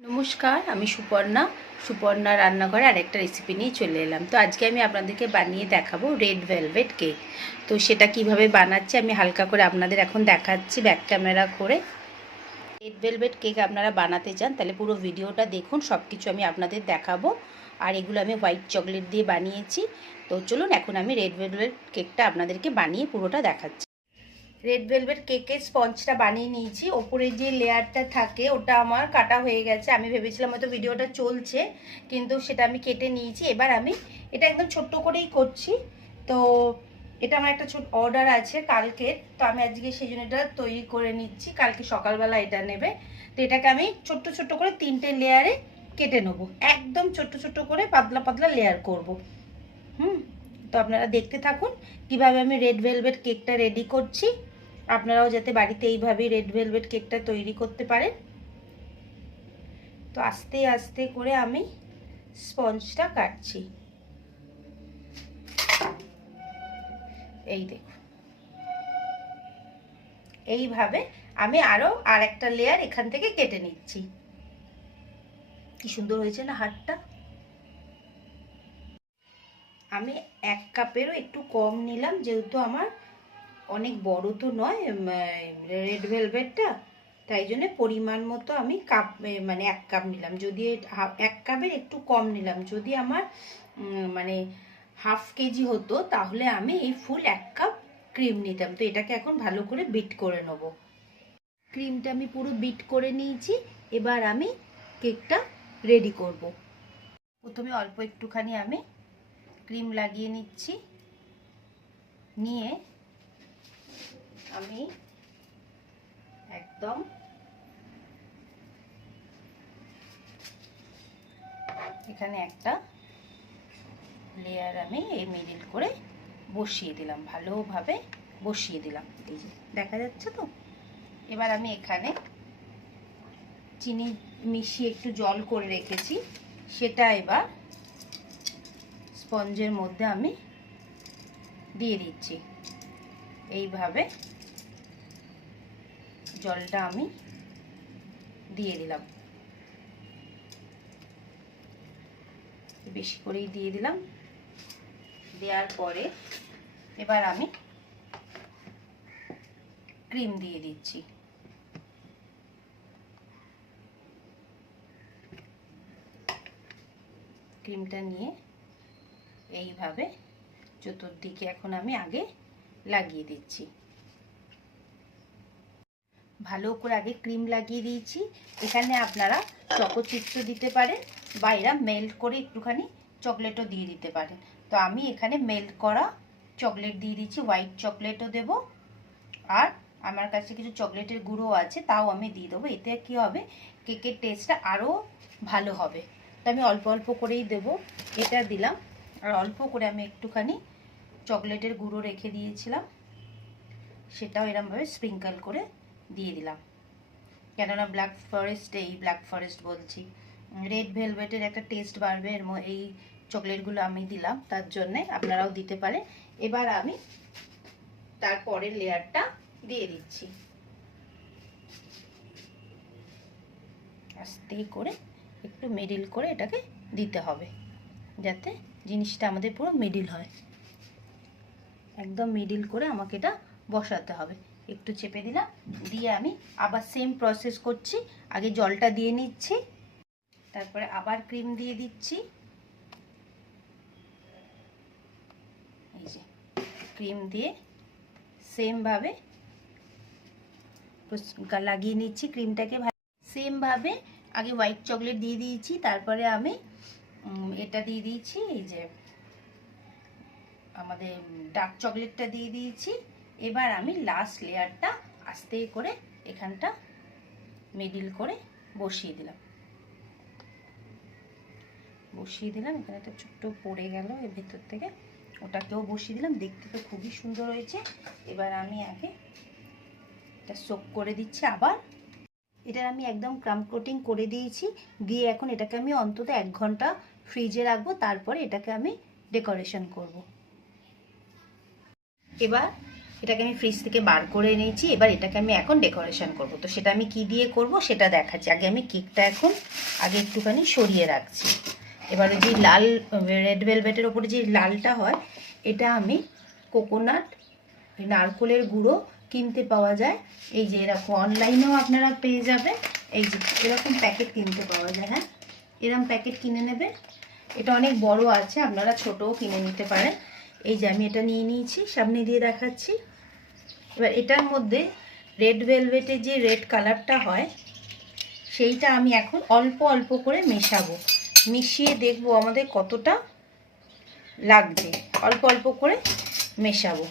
নমস্কার, আমি সুপর্ণা রান্নাঘরে আরেকটা রেসিপি নিয়ে চলে এলাম। তো আজকে আমি আপনাদেরকে বানিয়ে দেখাবো রেড ভেলভেট কেক। তো সেটা কিভাবে বানাচ্ছি আমি হালকা করে আপনাদের এখন দেখাচ্ছি ব্যাক ক্যামেরা করে। রেড ভেলভেট কেক আপনারা বানাতে চান তাহলে পুরো ভিডিওটা দেখুন, সব কিছু আমি আপনাদের দেখাবো। আর এগুলো আমি হোয়াইট চকলেট দিয়ে বানিয়েছি। তো চলুন এখন আমি রেড ভেলভেট কেকটা আপনাদেরকে বানিয়ে পুরোটা দেখাচ্ছি। রেড ভেলভেট কেকের স্পঞ্জটা বানিয়ে নিয়েছি। ওপরে যে লেয়ারটা থাকে ওটা আমার কাটা হয়ে গেছে। আমি ভেবেছিলাম হয়তো ভিডিওটা চলছে, কিন্তু সেটা আমি কেটে নিয়েছি। এবার আমি এটা একদম ছোট্ট করেই করছি। তো এটা আমার একটা ছোট অর্ডার আছে কালকের, তো আমি আজকে সেই জন্য এটা তৈরি করে নিচ্ছি। কালকে সকালবেলা এটা নেবে। তো এটাকে আমি ছোট্ট ছোট্ট করে 3টে লেয়ারে কেটে নেবো। একদম ছোট্ট ছোট্ট করে পাতলা পাতলা লেয়ার করব। তো আপনারা দেখতে থাকুন কিভাবে আমি রেড ভেলভেট কেকটা রেডি করছি। আপনারাও যাতে বাড়িতে এইভাবেই রেড ভেলভেট কেকটা তৈরি করতে পারেন। তো আস্তে আস্তে করে আমি স্পঞ্জটা কাটছি। এই দেখুন, এইভাবে আমি আর একটা লেয়ার এখান থেকে কেটে নিচ্ছি। কি সুন্দর হয়েছে না হাতটা। আমি 1 কাপেরও একটু কম নিলাম, যেহেতু আমার অনেক বড় তো নয় রেড ভেলভেটটা, তাই জন্য পরিমাণ মতো আমি মানে 1 কাপ নিলাম। যদি 1 কাপের একটু কম নিলাম। যদি আমার মানে ½ কেজি হতো তাহলে আমি এই ফুল 1 কাপ ক্রিম নিতাম। তো এটাকে এখন ভালো করে বিট করে নেব। ক্রিমটা আমি পুরো বিট করে নিয়েছি। এবার আমি কেকটা রেডি করব। প্রথমে অল্প একটুখানি আমি ক্রিম লাগিয়ে নিচ্ছি। নিয়ে আমি একদম এখানে একটা লেয়ার আমি এই মিডিল করে বসিয়ে দিলাম, ভালোভাবে বসিয়ে দিলাম। এই যে দেখা যাচ্ছে তো। এবার আমি এখানে চিনি মিশিয়ে একটু জল করে রেখেছি, সেটা এবার স্পঞ্জের মধ্যে আমি দিয়ে দিচ্ছি। এইভাবে জলটা আমি দিয়ে দিলাম, বেশি করেই দিয়ে দিলাম। দেওয়ার পরে এবার আমি ক্রিম দিয়ে দিচ্ছি। ক্রিমটা নিয়ে এইভাবে চতুর্দিকে এখন আমি আগে লাগিয়ে দিচ্ছি। ভালো করে আগে ক্রিম লাগিয়ে দিয়েছি। এখানে আপনারা চকো চিপসও দিতে পারেন বা এরা মেল্ট করে একটুখানি চকলেটও দিয়ে দিতে পারেন। তো আমি এখানে মেল্ট করা চকলেট দিয়ে দিচ্ছি, হোয়াইট চকলেটও দেব। আর আমার কাছে কিছু চকলেটের গুঁড়ো আছে, তাও আমি দিয়ে দেবো। এতে কি হবে, কেকের টেস্টটা আরও ভালো হবে। তো আমি অল্প অল্প করেই দেবো। এটা দিলাম, আর অল্প করে আমি একটুখানি চকলেটের গুঁড়ো রেখে দিয়েছিলাম, সেটাও এরমভাবে স্প্রিঙ্কল করে দিয়ে দিলাম। কেননা ব্ল্যাক ফরেস্ট বলছি, রেড ভেলভেটের একটা টেস্ট বাড়বে এই চকলেটগুলো আমি দিলাম, তার জন্যে আপনারাও দিতে পারেন। এবার আমি তারপরের লেয়ারটা দিয়ে দিচ্ছি। আস্তে করে একটু মিডিল করে এটাকে দিতে হবে, যাতে জিনিসটা আমাদের পুরো মিডিল হয়। একদম মিডিল করে আমাকে এটা বসাতে হবে। একটু চেপে দিলাম, দিয়ে আমি আবার সেম প্রসেস করছি। আগে জলটা দিয়ে নিচ্ছি, তারপরে আবার ক্রিম দিয়ে দিচ্ছি। এই যে ক্রিম দিয়ে সেমভাবে লাগিয়ে নিচ্ছি ক্রিমটাকে। সেমভাবে আগে হোয়াইট চকলেট দিয়ে দিয়েছি, তারপরে আমি এটা দিয়ে দিয়েছি, এই যে আমাদের ডার্ক চকলেটটা দিয়ে দিয়েছি। এবার আমি লাস্ট লেয়ারটা আস্তে করে এখানটা মিডিল করে বসিয়ে দিলাম। এখানে একটা ছোট্ট পড়ে গেল এর ভেতর থেকে, ওটাকেও বসিয়ে দিলাম। দেখতে তো খুবই সুন্দর হয়েছে। এবার আমি আগে এটা সোক করে দিচ্ছি। আবার এটা আমি একদম ক্রাম্ব কোটিং করে দিয়েছি। দিয়ে এখন এটাকে আমি অন্তত 1 ঘন্টা ফ্রিজে রাখবো, তারপরে এটাকে আমি ডেকোরেশন করব। এবার এটাকে আমি ফ্রিজ থেকে বার করে এনেছি। এবার এটাকে আমি এখন ডেকোরেশন করব। তো সেটা আমি কি দিয়ে করব সেটা দেখাচ্ছি। আগে আমি কেকটা এখন একটুখানি সরিয়ে রাখছি। এবারে যে লাল রেড ভেলভেটের ওপরে যে লালটা হয়, এটা আমি কোকোনাট নারকোলের গুঁড়ো কিনতে পাওয়া যায়। এই যে এরকম অনলাইনেও আপনারা পেয়ে যাবেন। এই যে এরকম প্যাকেট কিনতে পাওয়া যায়। হ্যাঁ, এরকম প্যাকেট কিনে নেবে। এটা অনেক বড় আছে, আপনারা ছোটও কিনে নিতে পারেন। এই যে আমি এটা নিয়ে নিয়েছি, সামনে দিয়ে দেখাচ্ছি। এবার এটার মধ্যে রেড ভেলভেটের যে রেড কালারটা হয় সেইটা আমি এখন অল্প অল্প করে মেশাবো। মিশিয়ে দেখবো আমাদের কতটা লাগছে। অল্প অল্প করে মেশাবো।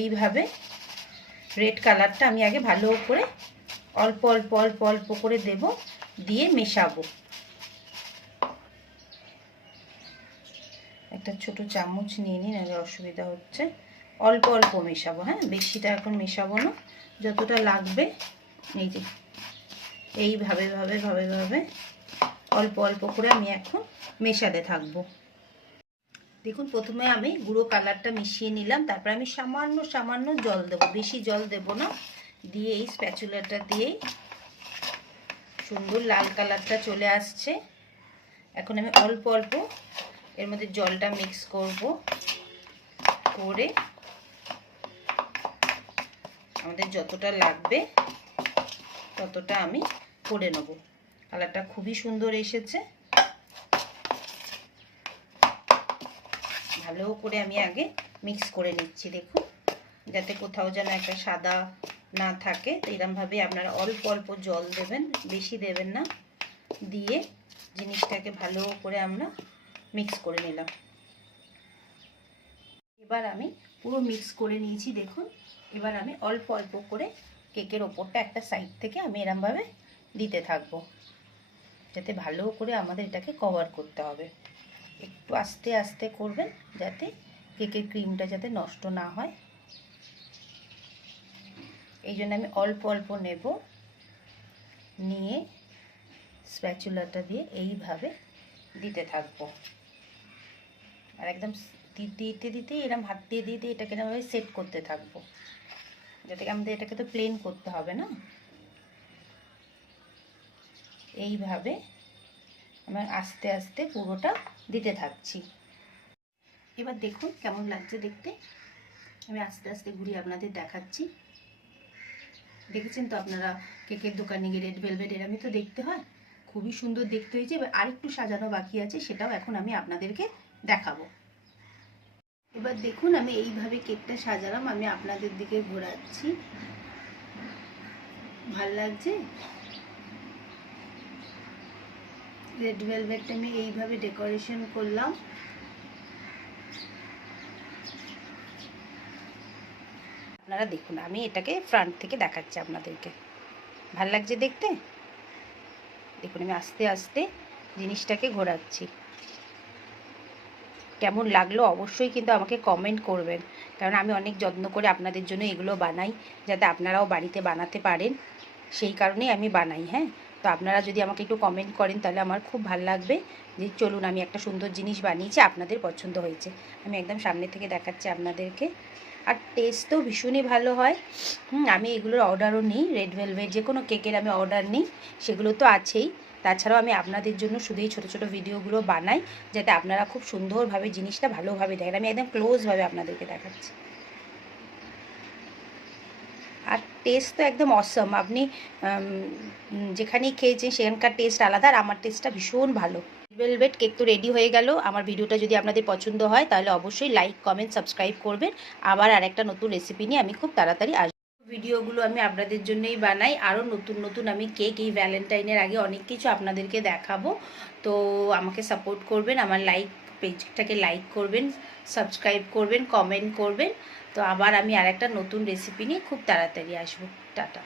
এইভাবে রেড কালারটা আমি আগে ভালো করে অল্প অল্প অল্প অল্প করে দেব, দিয়ে মেশাবো। একটা ছোট চামচ নিয়ে নিন, নাহলে অসুবিধা হচ্ছে। অল্প অল্প মেশাবো। হ্যাঁ, বেশিটা এখন মেশাবো না, যতটা লাগবে। এই যে এইভাবে ভাবে ভাবে ভাবে অল্প অল্প করে আমি এখন মেশাতে থাকবো। দেখুন, প্রথমে আমি গুঁড়ো কালারটা মিশিয়ে নিলাম, তারপর আমি সামান্য সামান্য জল দেবো, বেশি জল দেব না। দিয়ে এই স্প্যাচুলাটা দিয়েই সুন্দর লাল কালারটা চলে আসছে। এখন আমি অল্প অল্প এর মধ্যে জলটা মিক্স করব, করে আমাদের যতটা লাগবে ততটা আমি করে নেব। কালারটা খুবই সুন্দর এসেছে। ভালো করে আমি আগে মিক্স করে নিচ্ছি, দেখুন, যাতে কোথাও যেন একটা সাদা না থাকে। তো এরকমভাবে আপনারা অল্প অল্প জল দেবেন, বেশি দেবেন না। দিয়ে জিনিসটাকে ভালো করে আমরা মিক্স করে নিলাম। এবার আমি পুরো মিক্স করে নিয়েছি, দেখুন। এবার আমি অল্প অল্প করে কেকের ওপরটা একটা সাইড থেকে আমি এরকমভাবে দিতে থাকবো, যাতে ভালো করে আমাদের এটাকে কভার করতে হবে। একটু আস্তে আস্তে করবেন, যাতে কেকের ক্রিমটা যাতে নষ্ট না হয়। এই জন্য আমি অল্প অল্প নেব, নিয়ে স্প্যাচুলাটা দিয়ে এইভাবে দিতে থাকবো। আর একদম দিতে দিতে দিতে এরকম হাত দিয়ে দিতে এটাকে এরকমভাবে সেট করতে থাকবো, যাতে আমাদের এটাকে তো প্লেন করতে হবে না। এইভাবে আমি আস্তে আস্তে পুরোটা দিতে থাকছি। এবার দেখুন কেমন লাগছে দেখতে। আমি আস্তে আস্তে ঘুরিয়ে আপনাদের দেখাচ্ছি। দেখেছেন তো আপনারা, কেকের দোকানে গিয়ে রেড ভেলভেট এরকমই তো দেখতে হয়। খুবই সুন্দর দেখতে হয়েছে। এবার আরেকটু সাজানো বাকি আছে, সেটাও এখন আমি আপনাদেরকে দেখাবো। এবার দেখুন আমি এইভাবে কেকটা সাজালাম, আমি আপনাদের দিকে ঘোরাচ্ছি। ভাল লাগছে? রেড ভেলভেটটা আমি এইভাবে ডেকোরেশন করলাম। আপনারা দেখুন, আমি এটাকে ফ্রন্ট থেকে দেখাচ্ছি আপনাদেরকে। ভাল লাগছে দেখতে? দেখুন আমি আস্তে আস্তে জিনিসটাকে ঘোরাচ্ছি। কেমন লাগলো অবশ্যই কিন্তু আমাকে কমেন্ট করবেন, কারণ আমি অনেক যত্ন করে আপনাদের জন্য এগুলো বানাই, যাতে আপনারাও বাড়িতে বানাতে পারেন। সেই কারণেই আমি বানাই। হ্যাঁ, তো আপনারা যদি আমাকে একটু কমেন্ট করেন তাহলে আমার খুব ভালো লাগবে, যে চলুন আমি একটা সুন্দর জিনিস বানিয়েছি, আপনাদের পছন্দ হয়েছে। আমি একদম সামনে থেকে দেখাচ্ছি আপনাদেরকে। আর টেস্টও ভীষণই ভালো হয়। আমি এগুলোর অর্ডারও নিই, রেড ভেলভেট যে কোনো কেকের আমি অর্ডার নিই, সেগুলো তো আছেই। তাছাড়াও আমি আপনাদের জন্য শুধু এই ছোটো ছোটো ভিডিওগুলো বানাই, যাতে আপনারা খুব সুন্দরভাবে জিনিসটা ভালোভাবে দেখেন। আমি একদম ক্লোজভাবে আপনাদেরকে দেখাচ্ছি। আর টেস্ট তো একদম অসম। আপনি যেখানেই খেয়েছেন সেখানকার টেস্ট আলাদা, আর আমার টেস্টটা ভীষণ ভালো। ভেলভেট কেক তো রেডি হয়ে গেল। আমার ভিডিওটা যদি আপনাদের পছন্দ হয় তাহলে অবশ্যই লাইক, কমেন্ট, সাবস্ক্রাইব করবেন। আবার আরেকটা নতুন রেসিপি নিয়ে আমি খুব তাড়াতাড়ি আসবো। ভিডিওগুলো আমি আপনাদের জন্যই বানাই, আরও নতুন নতুন আমি কেক এই ভ্যালেন্টাইনের আগে অনেক কিছু আপনাদেরকে দেখাবো। তো আমাকে সাপোর্ট করবেন, আমার পেজটাকে লাইক করবেন, সাবস্ক্রাইব করবেন, কমেন্ট করবেন। তো আবার আমি আরেকটা নতুন রেসিপি নিয়ে খুব তাড়াতাড়ি আসবো। টাটা।